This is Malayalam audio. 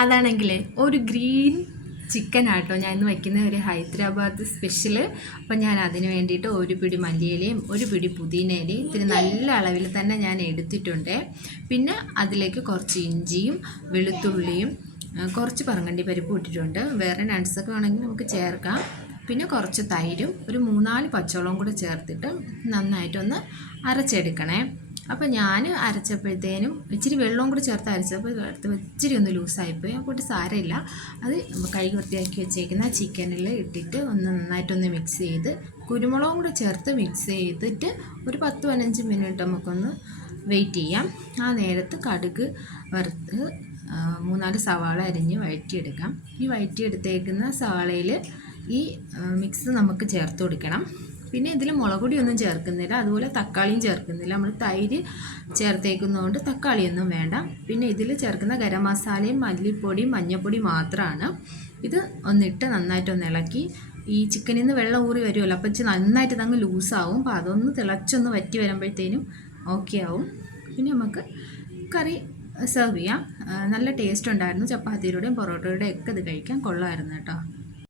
അതാണെങ്കിൽ ഒരു ഗ്രീൻ ചിക്കൻ ആട്ടോ ഞാൻ ഇന്ന് വയ്ക്കുന്ന ഒരു ഹൈദരാബാദ് സ്പെഷ്യൽ അപ്പം ഞാൻ അതിന് വേണ്ടിയിട്ട് ഒരു പിടി മല്ലിയിലയും ഒരു പിടി പുതിനയിലയും ഇത്തിരി നല്ല അളവിൽ തന്നെ ഞാൻ എടുത്തിട്ടുണ്ട്. പിന്നെ അതിലേക്ക് കുറച്ച് ഇഞ്ചിയും വെളുത്തുള്ളിയും കുറച്ച് പറങ്കണ്ടി പരിപ്പ് ഇട്ടിട്ടുണ്ട്. വേറെ നട്ട്സൊക്കെ വേണമെങ്കിൽ നമുക്ക് ചേർക്കാം. പിന്നെ കുറച്ച് തൈരും ഒരു മൂന്നാൽ പച്ചവളവും കൂടെ ചേർത്തിട്ട് നന്നായിട്ടൊന്ന് അരച്ചെടുക്കണേ. അപ്പോൾ ഞാൻ അരച്ചപ്പോഴത്തേനും ഇച്ചിരി വെള്ളവും കൂടി ചേർത്ത് അരച്ചപ്പോൾ ചേർത്ത് ഇച്ചിരി ഒന്ന് ലൂസായിപ്പോയി. അപ്പോൾ സാരമില്ല. അത് കഴുകി വൃത്തിയാക്കി വെച്ചേക്കുന്ന ചിക്കനിൽ ഇട്ടിട്ട് ഒന്ന് നന്നായിട്ടൊന്ന് മിക്സ് ചെയ്ത് കുരുമുളകും കൂടി ചേർത്ത് മിക്സ് ചെയ്തിട്ട് ഒരു പത്ത് പതിനഞ്ച് മിനിറ്റ് നമുക്കൊന്ന് വെയിറ്റ് ചെയ്യാം. ആ നേരത്ത് കടുക് വറുത്ത് മൂന്നാൽ സവാള അരിഞ്ഞ് വഴറ്റിയെടുക്കാം. ഈ വഴറ്റിയെടുത്തേക്കുന്ന സവാളയിൽ ഈ മിക്സ് നമുക്ക് ചേർത്ത് കൊടുക്കണം. പിന്നെ ഇതിൽ മുളക് ഒന്നും ചേർക്കുന്നില്ല. അതുപോലെ തക്കാളിയും ചേർക്കുന്നില്ല. നമ്മൾ തൈര് ചേർത്തേക്കുന്നതുകൊണ്ട് തക്കാളിയൊന്നും വേണ്ട. പിന്നെ ഇതിൽ ചേർക്കുന്ന ഗരം മസാലയും മല്ലിപ്പൊടിയും മഞ്ഞൾപ്പൊടി മാത്രമാണ് ഇത് ഒന്നിട്ട് നന്നായിട്ടൊന്ന് ഇളക്കി. ഈ ചിക്കനിൽ നിന്ന് വെള്ളം ഊറി വരുമല്ലോ അപ്പം ഇച്ചിരി നന്നായിട്ട് തങ്ങ് ലൂസാവും. അപ്പോൾ അതൊന്ന് തിളച്ചൊന്ന് വറ്റി വരുമ്പോഴത്തേനും ഓക്കെ ആവും. പിന്നെ നമുക്ക് കറി സെർവ് ചെയ്യാം. നല്ല ടേസ്റ്റ് ഉണ്ടായിരുന്നു. ചപ്പാത്തിയുടെയും പൊറോട്ടയുടെയും ഒക്കെ ഇത് കഴിക്കാൻ കൊള്ളാമായിരുന്നു കേട്ടോ.